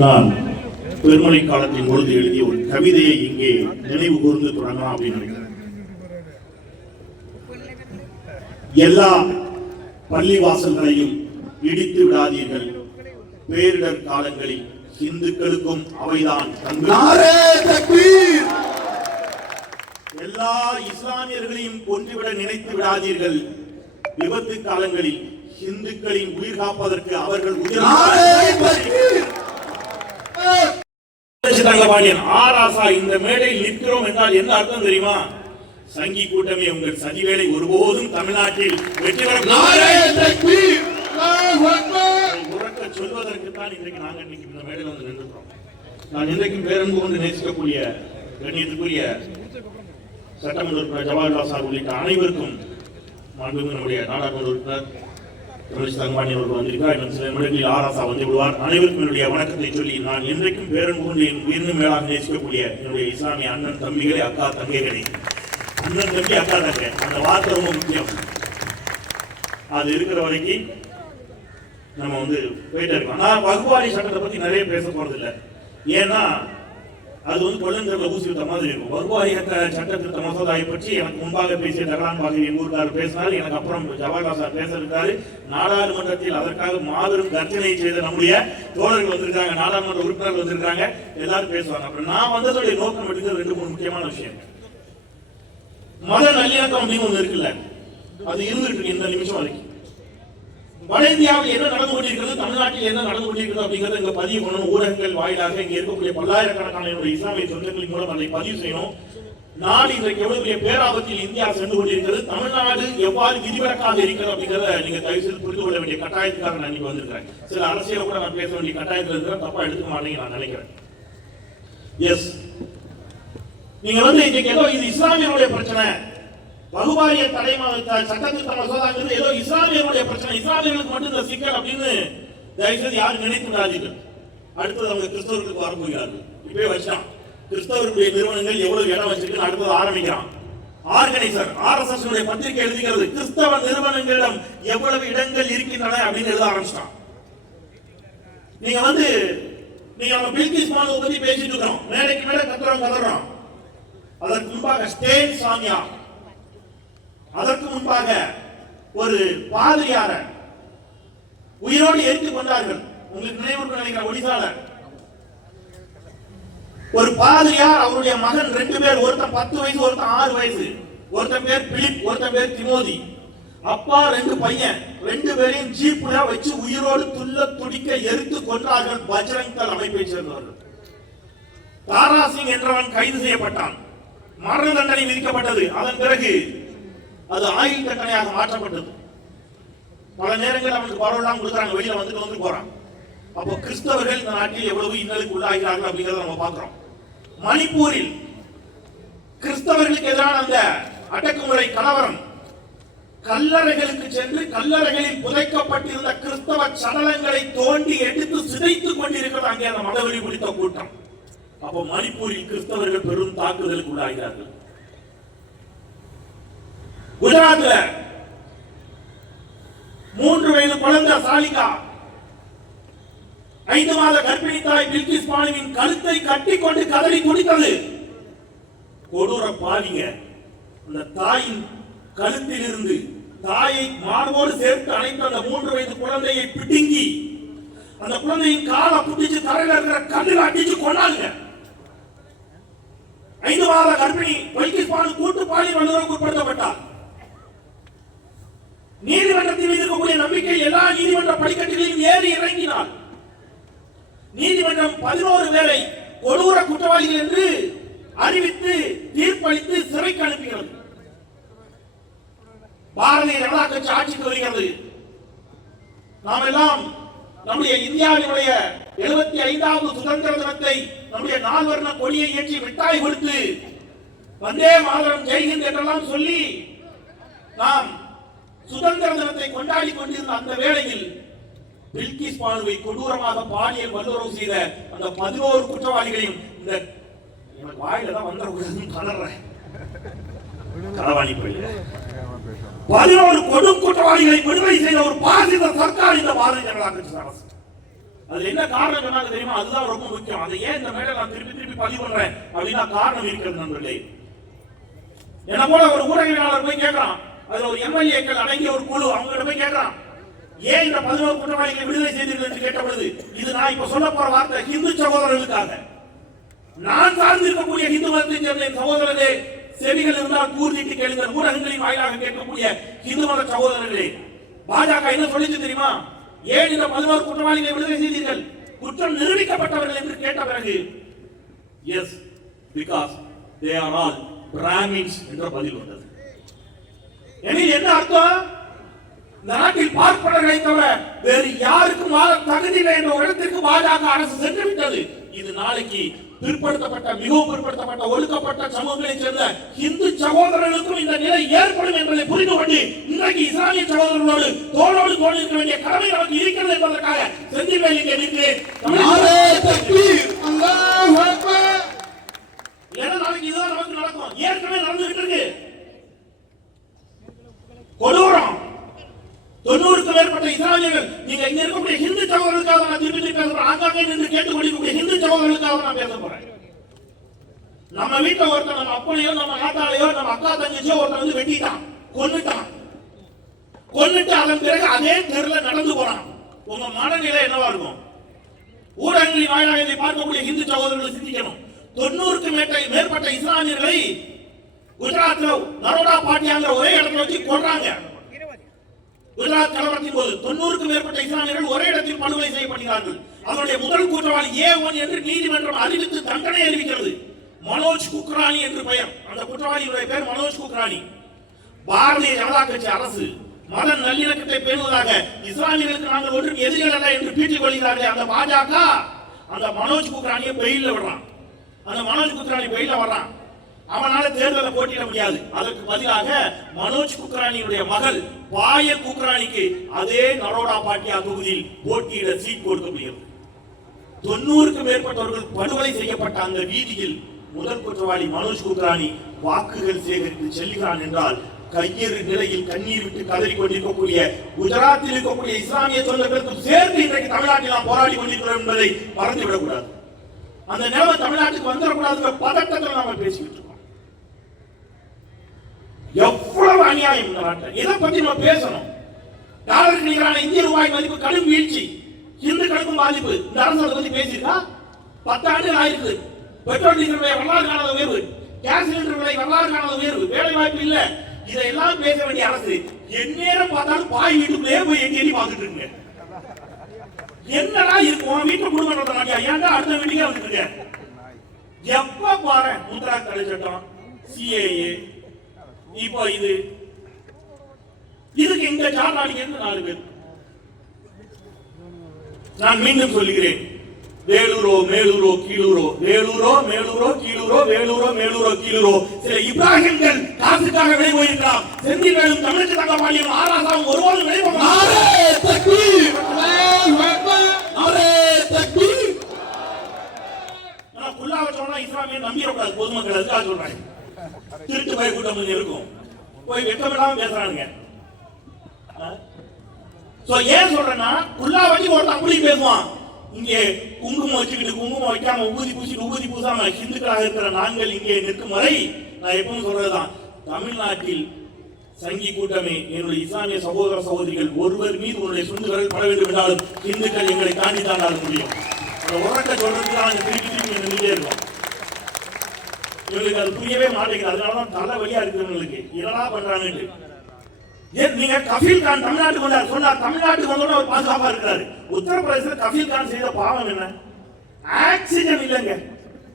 நான் பெருமழை காலத்தின் பொழுது எழுதிய ஒரு கவிதையை இங்கே நினைவு கூர்ந்து தொடங்கலாம் அப்படின்னு நினைக்கிறேன். எல்லா பள்ளிவாசல்களையும் இடித்து விடாதீர்கள். பேரிடர் காலங்களில் இந்துக்களுக்கும் அவைதான். எல்லா இஸ்லாமியர்களையும் கொன்றுவிட நினைத்து விடாதீர்கள். விபத்து காலங்களில் இந்துக்களின் உயிர் காப்பதற்கு அவர்கள் ஆராசா இந்த மேடையில் நிற்கிறோம் என்றால் என்ன அர்த்தம் தெரியுமா? சங்கி கூட்டமே, உங்கள் சதிவேலை ஒருபோதும் தமிழ்நாட்டில் வெற்றி பெற உறக்க சொல்வதற்கு தான் இன்றைக்கு நாங்கள் இன்னைக்கு இந்த மேடையில் வந்து நின்றுக்கிறோம். நான் இன்றைக்கும் பேரன்பு கொண்டு நேசிக்கக்கூடிய கண்ணியத்துக்குரிய சட்டமன்ற உறுப்பினர் ஜவஹர்லால் சார் உள்ளிட்ட அனைவருக்கும் மாண்புமிகு நம்முடைய நாடாளுமன்ற உறுப்பினர் தங்கபாணி அவர்கள் வந்திருக்கிறார். இன்னும் சில நிமிடங்களில் ஆராசா வந்து விடுவார். அனைவருக்கும் என்னுடைய வணக்கத்தை சொல்லி, நான் என்றைக்கும் பேரன்பு கொண்டு என் உயிரினும் மேலாக நேசிக்கக்கூடிய என்னுடைய இஸ்லாமிய அண்ணன் தம்பிகளே, அக்கா தங்கைகளே, அண்ணன் தம்பி அக்கா தங்கை, அந்த வார்த்தை ரொம்ப முக்கியம். அது இருக்கிற வரைக்கும் நம்ம வந்து போயிட்டே இருக்கோம். ஆனால் வகுப்பாரி சட்டத்தை பற்றி நிறைய பேச போறது இல்லை. ஏன்னா அது வந்து கொள்ளந்தரில் ஊசி விட்ட மாதிரி இருக்கும். வகுப்பாரி சட்ட திருத்த மசோதாவை பற்றி எனக்கு முன்பாக பேசிய தகலான் பாகவி ஊருக்காரர் பேசினார். எனக்கு அப்புறம் ஜவஹர்லால் சார் பேச இருக்காரு. நாடாளுமன்றத்தில் அதற்காக மாபெரும் கர்ஜனை செய்த நம்முடைய தோழர்கள் வந்திருக்காங்க, நாடாளுமன்ற உறுப்பினர்கள் வந்திருக்காங்க, எல்லாரும் பேசுவாங்க. அப்புறம் நான் வந்ததோடைய நோக்கம் எடுக்கிறது 2-3 முக்கியமான விஷயம். மத நல்லிணக்கம் அப்படின்னு ஒண்ணு இருக்குல்ல, அது இருந்துட்டு இருக்கு இந்த நிமிஷம் வரைக்கும். வட இந்தியாவில் என்ன நடந்து கொண்டிருக்கிறது, தமிழ்நாட்டில் என்ன நடந்து கொண்டிருக்கிறது அப்படிங்கிறத இங்க பதிவு பண்ணணும். ஊடகங்கள் வாயிலாக இங்க இருக்கக்கூடிய பல்லாயிரக்கணக்கான இஸ்லாமிய சொந்தங்களின் மூலம் அதை பதிவு செய்யணும். நாடு இன்றைக்கு எவ்வளவு பெரிய பேராபத்தில் இந்தியா சென்று கொண்டிருக்கிறது, தமிழ்நாடு எவ்வாறு விதிவிலக்காக இருக்கிறது அப்படிங்கிறத நீங்க தயவு செய்து புரிந்து கொள்ள வேண்டிய கட்டாயத்துக்காக நான் இன்னைக்கு வந்திருக்கிறேன். சில அரசியல கூட நான் பேச வேண்டிய கட்டாயத்தில் இருக்கிற, தப்பா எடுத்துக்க மாட்டேங்க நான் நினைக்கிறேன். எஸ், நீங்க வந்து இன்னைக்கு ஏதோ இது இஸ்லாமியருடைய பிரச்சனை, வகுபாரிய தடை சட்டத்திருத்த மசோதாங்கிறது ஏதோ இஸ்லாமியர்களுடைய பிரச்சனை, இஸ்லாமியர்களுக்கு மட்டும் இந்த சிக்கல் அப்படின்னு தயவுசெய்து யாரும் நினைத்து விடாதீர்கள். அடுத்தது அவங்க கிறிஸ்தவர்களுக்கு வரப்போகிறார்கள். இப்பவே வச்சான் கிறிஸ்தவர்களுடைய நிறுவனங்கள் எவ்வளவு இடம் வச்சிருக்கு, அடுத்தது ஆரம்பிக்கிறான். ஆர்கனைசர் RSS பத்திரிகை எழுதுகிறது, கிறிஸ்தவ நிறுவனங்களிடம் எவ்வளவு இடங்கள் இருக்கின்றன அப்படின்னு எழுத ஆரம்பிச்சிட்டான். நீங்க வந்து நீங்க நம்ம பில்கிஸ் பானுவை பத்தி பேசிட்டு இருக்கோம், மேடைக்கு மேல கதறோம். அதற்கு முன்பாக ஸ்டேன் சாமியா, அதற்கு முன்பாக ஒரு பாதிரியார உயிரோடு எரித்து கொண்டார்கள். உங்களுக்கு நினைவு நினைக்கிற ஒடிசால ஒரு பாதிரியார், அவருடைய மகன் 2 பேர், ஒருத்தன் 10 வயசு, ஒருத்தன் 6 வயசு, ஒருத்தன் பேர் பிலிப், ஒருத்தன் பேர் திமோதி. அப்பா 2 பையன், 2 பேரையும் ஜீப்ல வச்சு உயிரோடு துள்ள துடிக்க எரித்து கொண்டார்கள். பஜ்ரங் தள் அமைப்பை சேர்ந்தவர்கள். தாரா சிங் என்றவன் கைது செய்யப்பட்டான், மரண தண்டனை விதிக்கப்பட்டது. அதன் பிறகு அது ஆயுள் தண்டனையாக மாற்றப்பட்டது. பல நேரங்கள் அவனுக்கு பரவலாம் கொடுக்குறாங்க, வெளியில வந்து போறான். அப்போ கிறிஸ்தவர்கள் இந்த நாட்டில் எவ்வளவு இன்னலுக்கு உள்ளாகிறார்கள் அப்படிங்கறத நம்ம பார்க்கிறோம். மணிப்பூரில் கிறிஸ்தவர்களுக்கு எதிரான அந்த அடக்குமுறை கலவரம், கல்லறைகளுக்கு சென்று கல்லறைகளில் புதைக்கப்பட்டிருந்த கிறிஸ்தவ சடலங்களை தோண்டி எடுத்து சிதைத்துக் கொண்டிருக்கிறது அங்கே அந்த மதவெறி பிடித்த கூட்டம். அப்போ மணிப்பூரில் கிறிஸ்தவர்கள் பெரும் தாக்குதலுக்கு உள்ளாகிறார்கள். குஜராத்ல 3 வயது குழந்தை சாலிகா, 5 மாத கர்ப்பிணி தாய் பில்கிஸ் பானுவின் கழுத்தை கட்டி கொண்டு கதறி துடித்தது. கொடூர பாவிங்க, அந்த தாயின் கழுத்தில் இருந்து தாயை மார்போடு சேர்த்து அணைத்த அந்த 3 வயது குழந்தையை பிடுங்கி அந்த குழந்தையின் காலை புடிச்சு தரையில இருக்கிற கல்லில் அடிச்சு கொண்டாங்க. 5 மாத கர்ப்பிணி பில்கிஸ் பானு கூட்டு பாலியல் வல்லுறவுக்கு உட்படுத்தப்பட்டார். நீதிமன்றத்தில் இருக்கக்கூடிய நம்பிக்கை எல்லா நீதிமன்ற படிக்கட்டுகளிலும் ஏறி இறங்கினார். நீதிமன்றம் 11 பேரை கொடூர குற்றவாளிகள் என்று அறிவித்து தீர்ப்பளித்து சிறைக்கு அனுப்புகிறது. பாரதிய ஜனதா கட்சி ஆட்சிக்கு வருகிறது. நாம் எல்லாம் நம்முடைய இந்தியாவினுடைய 75வது சுதந்திர தினத்தை நம்முடைய 4 வர்ண கொடியை ஏற்றி மிட்டாய் கொடுத்து வந்தே மாதரம் ஜெய்ஹிந்த் என்றெல்லாம் சொல்லி நாம் சுதந்திர தினத்தை கொண்டாடி கொண்டிருந்த அந்த வேளையில் பில்கிஸ் பானுவை கொடூரமாக பாலியல் வல்லுறவு செய்த அந்த 11 குற்றவாளிகளையும், இந்த எனக்கு வாயில தான் வந்துடக்கூடாதுன்னு கலர்றேன், களவாணி போயில 11 கொடும் குற்றவாளிகளை விடுதலை செய்த ஒரு பாசித சர்க்கார் இந்த பாரதிய ஜனதா கட்சி அரசு. அது என்ன காரணம் சொன்னாங்க தெரியுமா? அதுதான் ரொம்ப முக்கியம். அதை ஏன் இந்த மேடையில் நான் திருப்பி திருப்பி பதிவு பண்றேன் அப்படின்னா காரணம் இருக்கிறது நண்பர்களே. என்ன போல ஒரு ஊடகவியலாளர் போய் கேட்கறான், அதுல ஒரு எம்எல்ஏக்கள் அடங்கிய ஒரு குழு, அவங்க போய் கேட்கறான், ஏன் இந்த 11 குற்றவாளிகளை விடுதலை செய்தீர்கள் என்று கேட்டபொழுது, இது நான் இப்ப சொல்ல போற வார்த்தை இந்து சகோதரர்களுக்காக, நான் சார்ந்திருக்கக்கூடிய இந்து மதத்தை சேர்ந்த சகோதரர்களே, செவிகள் இருந்தால் கூர்ந்திட்டு கேளுங்கள், ஊடகங்களின் வாயிலாக கேட்கக்கூடிய இந்து மத சகோதரர்களே, பாஜக என்ன சொல்லிச்சு தெரியுமா? ஏன் இந்த 11 குற்றவாளிகளை விடுதலை செய்தீர்கள், குற்றம் நிரூபிக்கப்பட்டவர்கள் என்று கேட்ட பிறகு, S because they are all Brahmins என்ற பதில் வந்தது. என்ன அர்த்தம்? நாட்டில் பார்ப்பனர்களை தவிர வேறு யாருக்கும் வாழ தகுதி இல்லை என்ற ஒரு இடத்திற்கு பாஜக அரசு சென்று விட்டது. இது நாளைக்கு பிற்படுத்தப்பட்ட, மிகவும் பிற்படுத்தப்பட்ட, ஒடுக்கப்பட்ட சமூகங்களைச் சேர்ந்த இந்து சகோதரர்களுக்கும் இந்த நிலை ஏற்படும் என்பதை புரிந்து கொண்டு இன்றைக்கு இஸ்லாமிய சகோதரர்களோடு தோளோடு தோள் இருக்க வேண்டிய கடமை நமக்கு இருக்கிறது என்பதற்காக செந்தில்வேல் இங்கே நிற்கிறேன். ஏன்னா நாளைக்கு இதுதான் நமக்கு நடக்கும், ஏற்கனவே நடந்துகிட்டு இருக்கு. கொடூரம் 90க்கும் மேற்பட்ட இஸ்லாமியர்கள், நீங்க இங்க இருக்கக்கூடிய இந்து சகோதரர்களுக்காக நான் திருப்பி திருப்பி பேசுறேன், ஆங்காங்கே நின்று கேட்டுக் கொண்டிருக்கக்கூடிய இந்து சகோதரர்களுக்காக நான் பேச போறேன். நம்ம வீட்டுல ஒருத்தர், நம்ம அப்பனையோ நம்ம ஆத்தாளையோ நம்ம அக்கா தங்கச்சியோ ஒருத்தர் வந்து வெட்டிட்டான், கொன்னுட்டு அதன் பிறகு அதே தெருல நடந்து போறான். உங்க மனநிலை என்னவா இருக்கும்? ஊடகங்களின் வாயிலாக இதை பார்க்கக்கூடிய இந்து சகோதரர்கள் சிந்திக்கணும். 90க்கும் மேற்பட்ட இஸ்லாமியர்களை குஜராத்தில் நரோடா பாட்டியாங்கிற ஒரே இடத்துல வச்சு கொள்றாங்க. குஜராத் கலவரத்தின் போது 90க்கும் மேற்பட்ட இஸ்லாமியர்கள் ஒரே இடத்தில் படுகொலை செய்யப்படுகிறார்கள். அதனுடைய முதல் குற்றவாளி A1 என்று நீதிமன்றம் அறிவித்து தண்டனை அறிவிக்கிறது. மனோஜ் குக்ரானி என்று பெயர். அந்த குற்றவாளியுடைய பெயர் மனோஜ் குக்ரானி. பாரதிய ஜனதா கட்சி அரசு மத நல்லிணக்கத்தை பேணுவதாக இஸ்லாமியர்களுக்கு நாங்கள் ஒன்றும் எதிரிகள் அல்ல என்று பீட்டிக் கொள்கிறார்கள். அந்த பாஜக அந்த மனோஜ் குக்ரானியை பெயில்ல விடுறான். அந்த மனோஜ் குக்ரானி பெயில்ல வர்றான். அவனால தேர்தலில் போட்டியிட முடியாது. அதற்கு பதிலாக மனோஜ் குக்ரானியுடைய மகள் பாயல் குக்ரானிக்கு அதே நரோடா பாட்டியா தொகுதியில் போட்டியிட சீட் கொடுக்கப்படுகிறது. 90க்கும் மேற்பட்டவர்கள் படுகொலை செய்யப்பட்ட அந்த வீதியில் முதல் குற்றவாளி மனோஜ் குக்ரானி வாக்குகள் சேகரித்து செல்கிறான் என்றால், கையெறு நிலையில் கண்ணீர் விட்டு கதறி கொண்டிருக்கக்கூடிய குஜராத்தில் இருக்கக்கூடிய இஸ்லாமிய சொந்தங்களுக்கும் சேர்த்து இன்றைக்கு தமிழ்நாட்டில் நாம் போராடி கொண்டிருக்கிறோம் என்பதை மறந்துவிடக் கூடாது. அந்த நிலைமை தமிழ்நாட்டுக்கு வந்துடக்கூடாதுங்கிற பதட்டத்தில் நாம பேசிக்கிட்டு இருக்கோம். எவ்வளவு அநியாயம் இந்த நாட்டில். இதை பத்தி நம்ம பேசணும். டாலருக்கு நிகரான இந்திய ரூபாய் மதிப்பு கடும் வீழ்ச்சி, இந்துக்களுக்கும் பாதிப்பு. இந்த அரசு அதை பத்தி பேசியிருக்கா? 10 ஆண்டுகள் ஆயிருக்கு. பெட்ரோல் டீசல் விலை வரலாறு காணாத உயர்வு, கேஸ் சிலிண்டர் விலை வரலாறு காணாத உயர்வு, வேலை வாய்ப்பு இல்ல. இதையெல்லாம் பேச வேண்டிய அரசு எந்நேரம் பார்த்தாலும் பாய் வீட்டுக்குள்ளே போய் எங்கேயும் பார்த்துட்டு இருக்கு. என்னடா இருக்கும் வீட்டு குடும்பம் நடத்த மாட்டியா? ஏன்டா அடுத்த வீட்டுக்கே வந்துட்டு இருக்க? எப்ப பாரு முத்ரா தடை சட்டம், CAA, இப்போ இதுக்கு எங்க சார்நாடிக்கு 4 பேர். நான் மீண்டும் சொல்லுகிறேன், வேலூரோ மேலூரோ கீழூரோ, வேலூரோ மேலூரோ கீழூரோ, வேலூரோ மேலூரோ கீழூரோ, சில இப்ராஹிம்கள் காசுக்காக விலை போயிருக்கலாம். செந்தில்வேலும் தமிழக தங்க பாண்டியன் ஆராசாவும் ஒருபோதும் விலை போகலாம். இஸ்லாமிய நம்பிடக்கூடாது பொதுமக்கள், அதுக்காக சொல்றாங்க. திருட்டு பய கூட்டம் இருக்கும், போய் வெட்டமிடாம பேசுறானுங்க. ஏன் சொல்றேன்னா, குல்லா வச்சு ஒருத்தன் அப்படி பேசுவான். இங்கே குங்குமம் வச்சுக்கிட்டு குங்குமம் வைக்காம ஊதி பூசிட்டு ஊதி பூசாம ஹிந்துக்களாக இருக்கிற நாங்கள் இங்கே நிற்கும் வரை நான் எப்பவும் சொல்றதுதான், தமிழ்நாட்டில் சங்கி கூட்டமே, என்னுடைய இஸ்லாமிய சகோதர சகோதரிகள் ஒருவர் மீது உன்னுடைய சுண்டு விரல் பட வேண்டும் என்றாலும் இந்துக்கள் எங்களை தாண்டி தான் முடியும். உறக்க சொல்றதுக்கு நாங்கள் திருப்பி திருப்பி நின்றுட்டே இருக்கோம். இவங்களுக்கு அது புரியவே மாட்டேங்குது. அதனாலதான் தலை வழியா இருக்கிறவங்களுக்கு என்னடா பண்றாங்க. நீங்க கஃபீல் கான் தமிழ்நாட்டுக்கு வந்தார் சொன்னார், தமிழ்நாட்டுக்கு வந்தோட ஒரு பாதுகாப்பா இருக்கிறாரு. உத்தரப்பிரதேச கஃபீல் கான் செய்த பாவம் என்ன? ஆக்சிஜன் இல்லைங்க,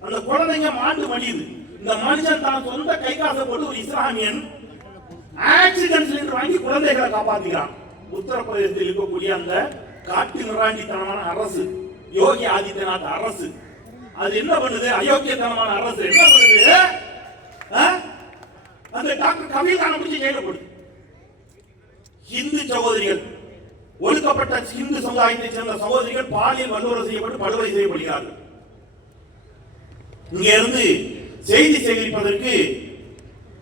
அந்த குழந்தைங்க மாண்டு மடியுது. இந்த மனுஷன் தான் சொந்த கை காசை போட்டு ஒரு இஸ்லாமியன் ஆக்சிஜன் சிலிண்டர் வாங்கி குழந்தைகளை காப்பாத்திக்கிறான். உத்தரப்பிரதேசத்தில் இருக்கக்கூடிய அந்த காட்டு மிராண்டித்தனமான அரசு, யோகி ஆதித்யநாத் அரசு, அது என்ன பண்ணுது? அயோக்கியத்தனமான அரசு என்ன பண்ணுது? அந்த டாக்டர் கபீல் கானை பிடிச்சி ஜெயில போடுது. இந்து சகோதரிகள், ஒடுக்கப்பட்ட இந்து சமுதாயத்தை சேர்ந்த சகோதரிகள் பாலியல் வன்முறை செய்யப்பட்டு படுகொலை செய்யப்படுகிறார்கள். இங்க இருந்து செய்தி சேகரிப்பதற்கு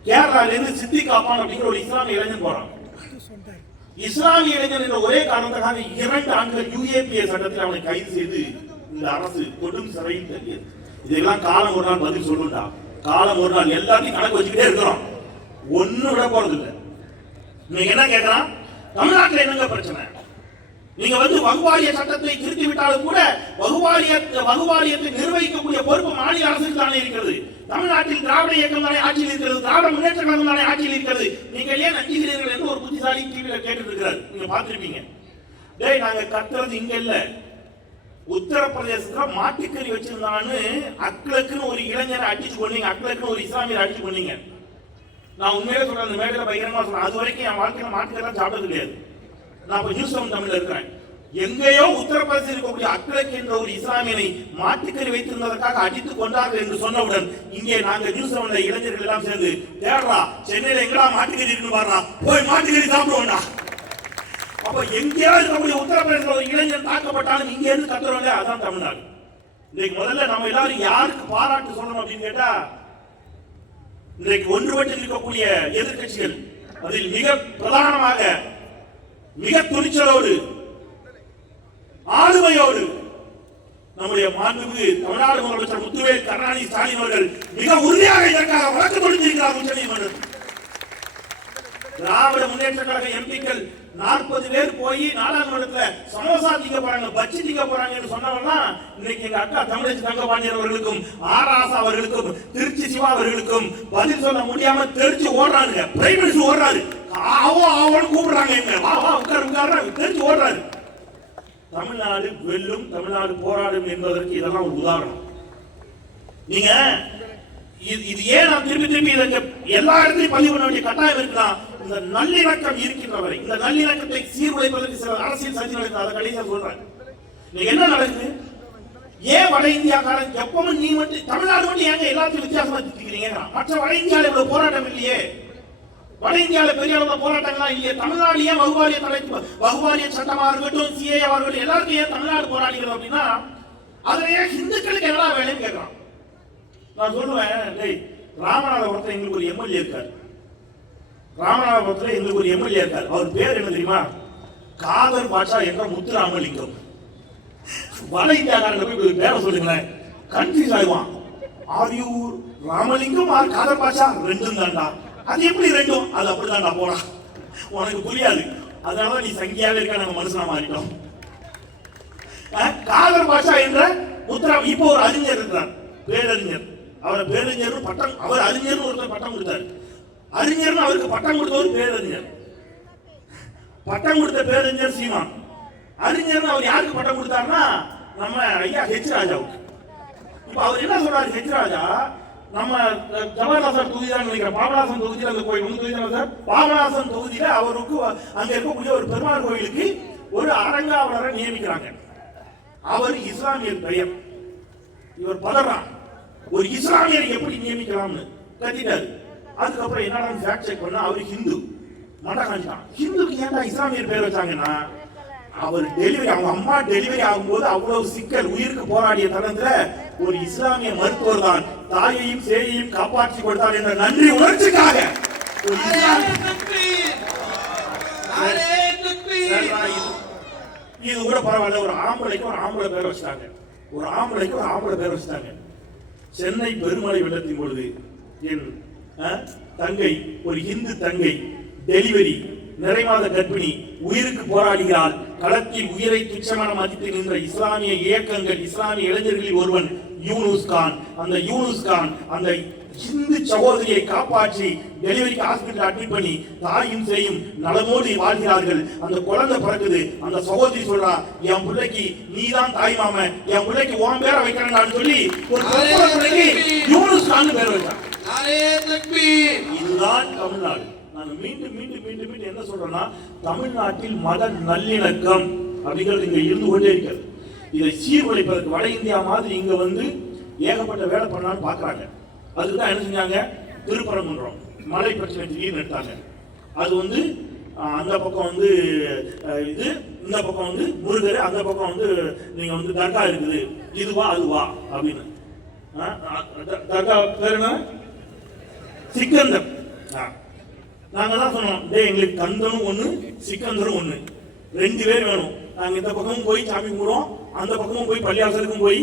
கேரளால இருந்து சித்திக் அப்பான் அப்படிங்கிற ஒரு இஸ்லாமிய இளைஞன் போறான். இஸ்லாமிய இளைஞர் என்ற ஒரே காரணத்துக்காக 2 ஆண்டுகள் UAPA சட்டத்தில் அவனை கைது செய்து இந்த அரசு கொடும் சிறையில் தெரியுது. இதெல்லாம் காலம் ஒரு நாள் பதில் சொல்லுண்டா. காலம் ஒரு நாள் எல்லாத்தையும் கணக்கு வச்சுக்கிட்டே இருக்கிறோம். ஒண்ணு விட போறது இல்லை. நீங்க என்ன கேட்கலாம், தமிழ்நாட்டில் என்னங்க பிரச்சனை? நீங்க வகுவாரிய சட்டத்தை திருத்தி விட்டாலும் கூட வகுவாரியத்தை நிர்வகிக்கக்கூடிய பொறுப்பு மாநில அரசுக்கு தானே இருக்கிறது. தமிழ்நாட்டில் திராவிட இயக்கம் தானே ஆட்சியில் இருக்கிறது, திராவிட முன்னேற்ற கழகம் தானே ஆட்சியில் இருக்கிறது. நீங்கள் ஏன் அஞ்சுகிறீர்கள் என்று ஒரு புத்திசாலி டிவியில கேட்டு இருக்கிறார். நீங்க பார்த்திருப்பீங்க. டேய், நாங்க கத்துறது இங்க இல்ல, உத்தரப்பிரதேசத்துல மாட்டுக்கறி வச்சிருந்தான்னு அக்களுக்குன்னு ஒரு இளைஞரை அடிச்சு கொண்டீங்க, அக்களுக்குன்னு ஒரு இஸ்லாமியரை அடிச்சு கொண்டீங்க. நான் உண்மையிலே சொல்றேன், அந்த மேடையில பயங்கரமா சொல்றேன். அது வரைக்கும் என் வாழ்க்கையில மாட்டுக்கறி சாப்பிட்டது கிடையாது. நான் இப்ப நியூஸ் தமிழ்ல இருக்கிறேன். எங்கேயோ உத்தரப்பிரதேசத்தில் இருக்கக்கூடிய அக்களுக்கு என்ற ஒரு இஸ்லாமியனை மாட்டுக்கறி வைத்திருந்ததற்காக அடித்து கொண்டார்கள் என்று சொன்னவுடன் இங்கே நாங்க நியூஸ் தமிழ்ல இளைஞர்கள் எல்லாம் சேர்ந்து தேடுறா, சென்னையில எங்கடா மாட்டுக்கறி இருக்குன்னு பாருடா, போய் மாட்டுக்கறி சாப்பிடுவோம்டா. அப்ப எங்கேயாவது இருக்கக்கூடிய உத்தரப்பிரதேசத்தில் ஒரு இளைஞன் தாக்கப்பட்டாலும் இங்க இருந்து கத்துறவங்க, அதான் தமிழ்நாடு. இன்னைக்கு முதல்ல நம்ம எல்லாரும் யாருக்கு பாராட்டு சொல்லணும் அப்படின்னு கேட்டா, இன்றைக்கு ஒன்றுபட்டு இருக்கக்கூடிய எதிர்கட்சிகள், அதில் மிக பிரதானமாக மிக துணிச்சலோடு ஆளுமையோடு நம்முடைய மாண்புமிகு தமிழ்நாடு முதலமைச்சர் முத்துவேல் கருணாநிதி ஸ்டாலின் அவர்கள் மிக உறுதியாக இதற்காக வழக்கு தொடுத்திருக்கிறார் உச்சநீதிமன்றம். திராவிட முன்னேற்ற கழக எம்பிக்கள் 40 பேர் போய் நாடாளுமன்றத்துல சமோசா திங்க போறாங்க, பஜ்ஜி திங்க போறாங்கன்னு சொன்னவங்க இன்னைக்கு எங்க அக்கா தமிழச்சி தங்கபாண்டியன் அவர்களுக்கும் ஆராசா அவர்களுக்கும் திருச்சி சிவா அவர்களுக்கும் பதில் சொல்ல முடியாம தெரிச்சு ஓடுறாங்க. பிரைம் மினிஸ்டர் ஓடுறாரு, அவனு கூப்பிடுறாங்க, எங்க வா வா உட்கார் தெரிச்சு ஓடுறாரு. தமிழ்நாடு வெல்லும், தமிழ்நாடு போராடும் என்பதற்கு இதெல்லாம் ஒரு உதாரணம். நீங்க இது ஏன் நான் திருப்பி எல்லா இடத்திலும் பதிவு பண்ண வேண்டிய கட்டாயம் இருக்குன்னா, இந்த நல்லிணக்கம் இருக்கின்ற வரை இந்த நல்லிணக்கத்தை சீர்குலைப்பதற்கு சில அரசியல் சதி நடக்குது. அதை கடைசியா சொல்றேன். நீங்க என்ன நடக்குது? ஏன் வட இந்தியாக்காரன் எப்பவும் நீ மட்டும் தமிழ்நாடு மட்டும் ஏங்க எல்லாத்தையும் வித்தியாசமா திட்டிக்கிறீங்க? மற்ற வட இந்தியாவில் இவ்வளவு போராட்டம் இல்லையே, வட இந்தியாவில் பெரிய அளவுல போராட்டங்கள்லாம் இல்லையே. தமிழ்நாடு ஏன் வகுவாரிய சட்டமா இருக்கட்டும், சிஏ இருக்கட்டும், எல்லாருக்கும் ஏன் தமிழ்நாடு போராடிகள் அப்படின்னா, அதுல ஏன் இந்துக்களுக்கு எல்லா வேலையும் கேட்கலாம். நான் சொல்லுவேன், ராமநாதபுரத்தில் எங்களுக்கு ஒரு எம்எல்ஏ இருக்காரு. ராமநாதபுரத்தில் எங்களுக்கு ஒரு எம்எல்ஏ இருக்காரு. அவர் பேர் என்ன தெரியுமா? காதர் பாட்சா என்ற முத்துராமலிங்கம். வட இந்தியாக்காரங்க போய் பேரை சொல்லுங்களேன், கன்ஃபியூஸ் ஆயிடுவான். ஆரியூர் ராமலிங்கம் ஆர் காதர் பாட்சா ரெண்டும் தான்டா. அது எப்படி ரெண்டும்? அது அப்படிதான்டா போடா, உனக்கு புரியாது. அதனால நீ சங்கியாவே இருக்க, நம்ம மனுஷனா மாறிட்டோம். காதர் பாட்சா என்ற முத்துரா இப்போ ஒரு அறிஞர் இருக்கிறார், பேரறிஞர். அவரை பேரறிஞர் பட்டம், அவர் அறிஞர்னு ஒருத்தர் பட்டம் கொடுத்தாரு. அறிஞர்னு அவருக்கு பட்டம் கொடுத்தவர் பேரறிஞர். பட்டம் கொடுத்த பேரறிஞர் சீமான். அறிஞர்னு அவர் யாருக்கு பட்டம் கொடுத்தாருன்னா, நம்ம ஐயா ஹெச் ராஜாவுக்கு. இப்ப அவர் என்ன சொல்றாரு? ஹெச் ராஜா நம்ம ஜவஹர்லால் தொகுதி தான் நினைக்கிறேன், பாபநாசம் தொகுதியில் அந்த கோயில் ஒன்று தொகுதி சார், பாபநாசம் தொகுதியில அவருக்கு அங்க இருக்கக்கூடிய ஒரு பெருமாள் கோயிலுக்கு ஒரு அரங்காவலரை நியமிக்கிறாங்க. அவர் இஸ்லாமியர் பெயர். இவர் பதறான், ஒரு இஸ்லாமியரை எப்படி நியமிக்கலாம்னு கத்திட்டாரு. அதுக்கப்புறம் என்னடா ஃபேக்ட் செக் பண்ணா அவர் ஹிந்து. மண்டை காஞ்சிட்டான். ஹிந்துக்கு ஏன்டா இஸ்லாமியர் பேர் வச்சாங்கன்னா, அவர் டெலிவரி, அவங்க அம்மா டெலிவரி ஆகும்போது அவ்வளவு சிக்கல், உயிருக்கு போராடிய தருணத்துல ஒரு இஸ்லாமிய மருத்துவர் தான் தாயையும் சேயையும் காப்பாற்றி கொடுத்தார் என்ற நன்றி உணர்ச்சிக்காக இது கூட பரவாயில்ல. ஒரு ஆம்பளைக்கு ஒரு ஆம்பளை பேர் வச்சுட்டாங்க, ஒரு ஆம்பளைக்கு ஒரு ஆம்பளை பேர் வச்சுட்டாங்க. சென்னை பெருமழை வெள்ளத்தின் பொழுது என் தங்கை, ஒரு இந்து தங்கை, டெலிவரி, நிறைமாத கர்ப்பிணி, உயிருக்கு போராடுகிறாள். களத்தில் உயிரை துச்சமான மதித்து நின்ற இஸ்லாமிய இயக்கங்கள், இஸ்லாமிய இளைஞர்களில் ஒருவன் யூனுஸ் கான். அந்த யூனுஸ் கான் அந்த இந்து சகோதரியை காப்பாற்றி டெலிவரிக்கு ஹாஸ்பிட்டல் அட்மிட் பண்ணி தாயும் சேயும் நலமோடு வாழ்கிறார்கள். அந்த குழந்தை பிறக்குது. அந்த சகோதரி சொல்றா, என் பிள்ளைக்கு நீதான் தாய் மாமன், என் பிள்ளைக்கு உன் பேரை வைக்கிறான்னு சொல்லி ஒரு பிள்ளைக்கு யூனுஸ் கான் பேர் வைக்கிறான். இதுதான் தமிழ்நாடு. நான் மீண்டும் மீண்டும் மீண்டும் மீண்டும் என்ன சொல்றேன்னா, தமிழ்நாட்டில் மத நல்லிணக்கம் அப்படிங்கிறது இங்க இருந்து கொண்டே இருக்கிறது. இதை சீர்குலைப்பதற்கு வட இந்தியா மாதிரி இங்க ஏகப்பட்ட வேலை பண்ணான்னு பாக்குறாங்க. அதுக்குதான் என்ன செஞ்சாங்க, திருப்பரங்குன்றம் மலை பிரச்சனை திடீர்னு எடுத்தாங்க. அது அந்த பக்கம் இது, இந்த பக்கம் முருகர், அந்த பக்கம் நீங்க தர்கா இருக்குது, இதுவா அதுவா அப்படின்னு. தர்கா பேர் என்ன? சிக்கந்தர். நாங்க தான் சொன்னோம், டேய் எங்களுக்கு கந்தனும் ஒண்ணு சிக்கந்தரும் ஒண்ணு, 2 பேர் வேணும். நாங்க இந்த பக்கமும் போய் சாமி கும்பிடுவோம், அந்த பக்கமும் போய் பள்ளியாசலுக்கும் போய்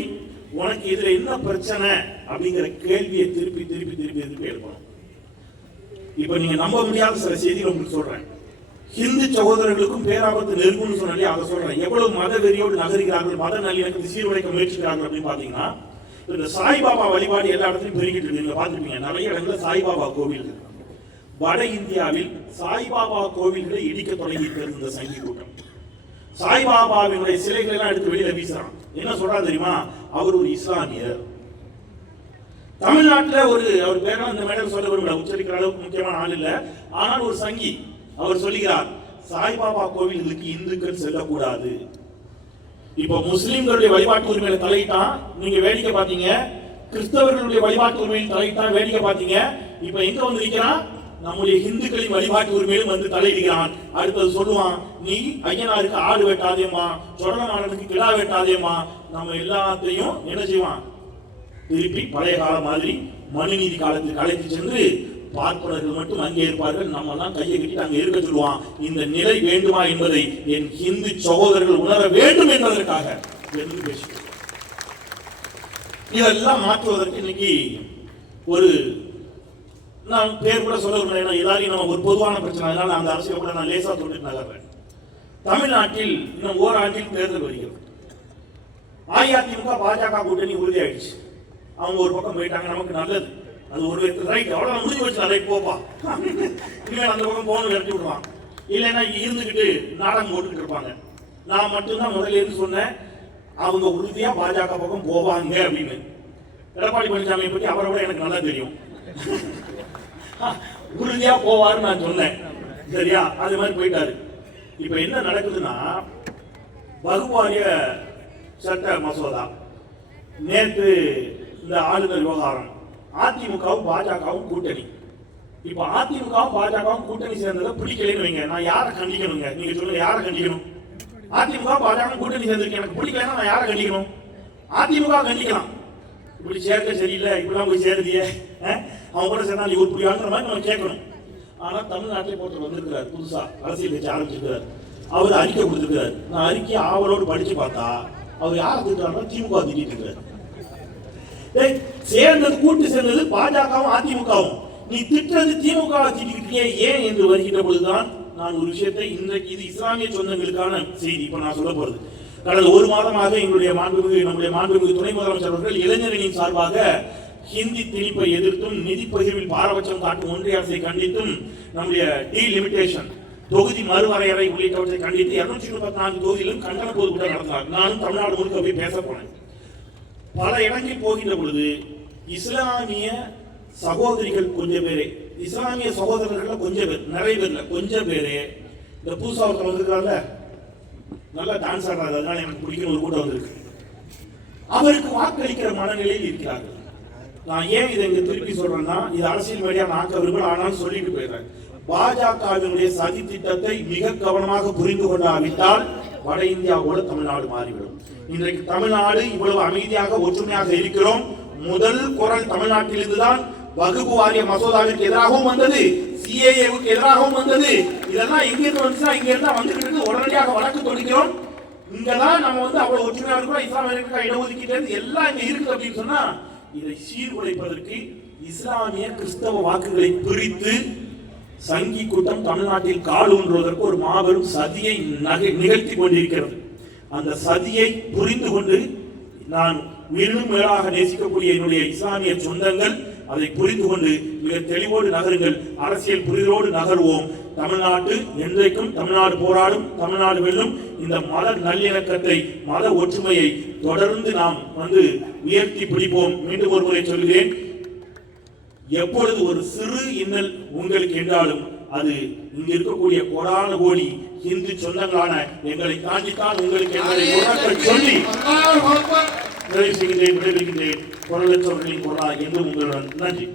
உனக்கு இதுல என்ன பிரச்சனை அப்படிங்கிற கேள்வியை திருப்பி திருப்பி திருப்பி திருப்பி எழுப்பணும். இப்ப நீங்க நம்ப முடியாத சில செய்திகள் உங்களுக்கு சொல்றேன். ஹிந்து சகோதரர்களுக்கும் பேராபத்து நெருங்கும்னு சொன்னாலே அதை சொல்றேன். எவ்வளவு மத வெறியோடு நகர்கிறார்கள், மத நல்லிணக்கத்தை சீர்குலைக்க முயற்சிக்கிறார்கள் அப்படின்னு பாத்தீங்கன்னா, இந்த சாய்பாபா வழிபாடு எல்லா இடத்துலையும் பெருகிட்டு இருக்கு. நீங்க பாத்துருப்பீங்க, நிறைய இடங்கள்ல சாய்பாபா கோவில் இருக்கு. வட இந்தியாவில் சாய்பாபா கோவில்களை இடிக்க தொடங்கி இருக்கிறது இந்த சங்கி கூட்டம். சாய்பாபாவினுடைய சிலைகளை எல்லாம் எடுத்து வெளியில வீசுறான். என்ன சொல்றான் தெரியுமா? அவர் ஒரு இஸ்லாமியர். தமிழ்நாட்டில் அவர் பேரெல்லாம் இந்த மேடையில் சொல்ல விரும்பல, உச்சரிக்கிற அளவுக்கு முக்கியமான ஆள் இல்ல, ஆனால் ஒரு சங்கி அவர் சொல்லுகிறார், சாய்பாபா கோவில்களுக்கு இந்துக்கள் செல்லக்கூடாது. இப்ப முஸ்லிம்களுடைய வழிபாட்டு உரிமையில தலையிட்டான், நீங்க வேடிக்கை பாத்தீங்க. கிறிஸ்தவர்களுடைய வழிபாட்டு உரிமையில் தலையிட்டான், வேடிக்கை பாத்தீங்க. இப்ப எங்க வந்து நிக்கிறான்? நம்முடைய இந்துக்களின் வழிபாட்டு உரிமையிலும் வந்து தலையிடுகிறான். அடுத்தது சொல்லுவான், நீ ஐயனாருக்கு ஆடு வெட்டாதேமா, சொடலமாடனுக்கு கிடா வெட்டாதேமா. நம்ம எல்லாத்தையும் என்ன செய்வான்? திருப்பி பழைய கால மாதிரி மனுநீதி காலத்துக்கு அழைத்து சென்று பார்ப்பனர்கள் மட்டும் அங்கே இருப்பார்கள், நம்ம எல்லாம் கையை கட்டிட்டு அங்கே இருக்க சொல்லுவான். இந்த நிலை வேண்டுமா என்பதை என் இந்து சகோதரர்கள் உணர வேண்டும் என்பதற்காக பேசுகிறேன். இதெல்லாம் மாற்றுவதற்கு இன்னைக்கு ஒரு நான் பேர் கூட சொல்ல விரும்புகிறேன், எல்லாரையும் நம்ம ஒரு பொதுவான பிரச்சனை, அதனால அந்த அரசியல் கூட நான் லேசா தொட்டு நகர்றேன். தமிழ்நாட்டில் இன்னும் ஓராண்டில் தேர்தல் வருகிறது. அஇஅதிமுக பாஜக கூட்டணி உறுதியாயிடுச்சு. அவங்க ஒரு பக்கம் போயிட்டாங்க, நமக்கு நல்லது, அது ஒரு விதத்தில் ரைட், அவ்வளோ முடிஞ்சு வச்சு ரைட் போப்பா, இனிமேல் அந்த பக்கம் போகணும் விரட்டி விடுவான். இல்லைன்னா இருந்துக்கிட்டு நாடகம் போட்டுக்கிட்டு இருப்பாங்க. நான் மட்டும்தான் முதல்ல இருந்து சொன்னேன், அவங்க உறுதியா பாஜக பக்கம் போவாங்க அப்படின்னு. எடப்பாடி பழனிசாமியை பற்றி அவரை விட எனக்கு நல்லா தெரியும், உறுதியா போவாருன்னு நான் சொன்னேன். சரியா? அது மாதிரி போயிட்டாரு. இப்ப என்ன நடக்குதுன்னா, வகுப்பாரிய சட்ட மசோதா, நேற்று இந்த ஆளுநர் விவகாரம், அதிமுகவும் பாஜகவும் கூட்டணி. இப்ப அதிமுகவும் பாஜகவும் கூட்டணி சேர்ந்ததை பிடிக்கலன்னு வைங்க, நான் யாரை கண்டிக்கணுங்க? நீங்க சொல்லுங்க, யாரை கண்டிக்கணும்? அதிமுக பாஜக கூட்டணி சேர்ந்திருக்கு, எனக்கு பிடிக்கலன்னா நான் யாரை கண்டிக்கணும்? அதிமுக கண்டிக்கலாம். இப்படி சேர்க்க சரியில்லை, இப்படிலாம் போய் சேருதியே, அவங்க கூட சேர்ந்தா நீ ஒரு புரியாங்கிற மாதிரி நம்ம கேட்கணும். ஆனா தமிழ்நாட்டிலே போட்டு வந்திருக்கிறார், புதுசா அரசியல் கட்சி ஆரம்பிச்சிருக்கிறார். அவர் அறிக்கை கொடுத்திருக்கிறார். நான் அறிக்கையை ஆவலோடு படிச்சு பார்த்தா அவர் யாரை திட்டுறாருன்னா திமுக திட்டிட்டு இருக்காரு. சேர்ந்தது கூட்டு சேர்ந்தது பாஜகவும் அதிமுகவும், நீ திட்டுறது திமுக திட்டிக்கிட்டே ஏன் என்று வருகின்ற பொழுதுதான் நான் ஒரு விஷயத்தை, இன்றைக்கு இது இஸ்லாமிய சொந்தங்களுக்கான செய்தி இப்ப நான் சொல்ல போறது. கடந்த ஒரு மாதமாக நம்முடைய மாண்புமிகு துணை முதலமைச்சர் அவர்கள் இளைஞரணியின் சார்பாக ஹிந்தி திணிப்பை எதிர்த்தும் நிதி பகிர்வில் பாரபட்சம் காட்டும் ஒன்றிய அரசை கண்டித்தும் நம்முடைய டீலிமிட்டேஷன் தொகுதி மறுவரையறை உள்ளிட்டவற்றை கண்டித்து 234 தொகுதியிலும் கண்டன பொதுக்கூட்டம் நடத்தினார். நானும் தமிழ்நாடு முழுக்க போய் பேச போனேன். பல இடங்களில் போகின்ற பொழுது இஸ்லாமிய சகோதரிகள் கொஞ்சம் பேரே, இஸ்லாமிய சகோதரர்கள் கொஞ்சம் பேர், நிறைய பேர் இல்ல, கொஞ்சம் பேரே, இந்த புதுசா ஒருத்தர் வந்திருக்காருல்ல, நல்லா டான்ஸ் ஆடுறாரு, அதனால எனக்கு பிடிக்கிற ஒரு கூட்டம் வந்திருக்கு, அவருக்கு வாக்களிக்கிற மனநிலையில் இருக்கிறார்கள். நான் ஏன் இதை இங்க திருப்பி சொல்றேன்னா, இது அரசியல் மீடியா ஆக்க விரும்பல, ஆனாலும் சொல்லிட்டு போயிடுறேன். பாஜகவினுடைய சதி திட்டத்தை மிக கவனமாக புரிந்து கொண்டாவிட்டால் வட இந்தியாவோட தமிழ்நாடு மாறிவிடும். இன்றைக்கு தமிழ்நாடு இவ்வளவு அமைதியாக ஒற்றுமையாக இருக்கிறோம். முதல் குரல் தமிழ்நாட்டில் இருந்துதான் வகுப்பு வாரிய மசோதாவிற்கு எதிராகவும் வந்தது, சிஏஏவுக்கு எதிராகவும் வந்தது. இதெல்லாம் எங்க இருந்து வந்துச்சுன்னா, இங்க இருந்தா வந்துகிட்டு இருக்கு, உடனடியாக வழக்கு தொடுக்கிறோம். இங்கதான் நம்ம அவ்வளவு ஒற்றுமையா இருக்கிறோம், இஸ்லாமியர்களுக்கு இடஒதுக்கீடு எல்லாம் இங்க இருக்குது அப்படின்னு சொன்னா, இதை சீர்குலைப்பதற்கு இஸ்லாமிய கிறிஸ்தவ வாக்குகளை பிரித்து சங்கி கூட்டம் தமிழ்நாட்டில் கால் ஊன்றுவதற்கு ஒரு மாபெரும் சதியை நிகழ்த்தி கொண்டிருக்கிறது. அந்த சதியை புரிந்து கொண்டு நான் உயிரினும் மேலாக நேசிக்கக்கூடிய என்னுடைய இஸ்லாமிய சொந்தங்கள் அதை புரிந்து கொண்டு மிக தெளிவோடு நகருங்கள், அரசியல் புரிதலோடு நகர்வோம். தமிழ்நாட்டு என்றைக்கும் தமிழ்நாடு போராடும், தமிழ்நாடு வெல்லும். இந்த மத நல்லிணக்கத்தை, மத ஒற்றுமையை தொடர்ந்து நாம் உயர்த்தி பிடிப்போம். மீண்டும் ஒரு முறை சொல்கிறேன், எப்பொழுது ஒரு சிறு இன்னல் உங்களுக்கு என்றாலும் அது இங்க இருக்கக்கூடிய கோடான கோடி இந்து சொந்தங்களான எங்களை தாண்டித்தான் உங்களுக்கு என்பதை உணர்த்த சொல்லி நிறைவு செய்கின்றேன், விடைபெறுகின்றேன். குரலற்றவர்களின் குரலாக என்றும் உங்களுடன். நன்றி.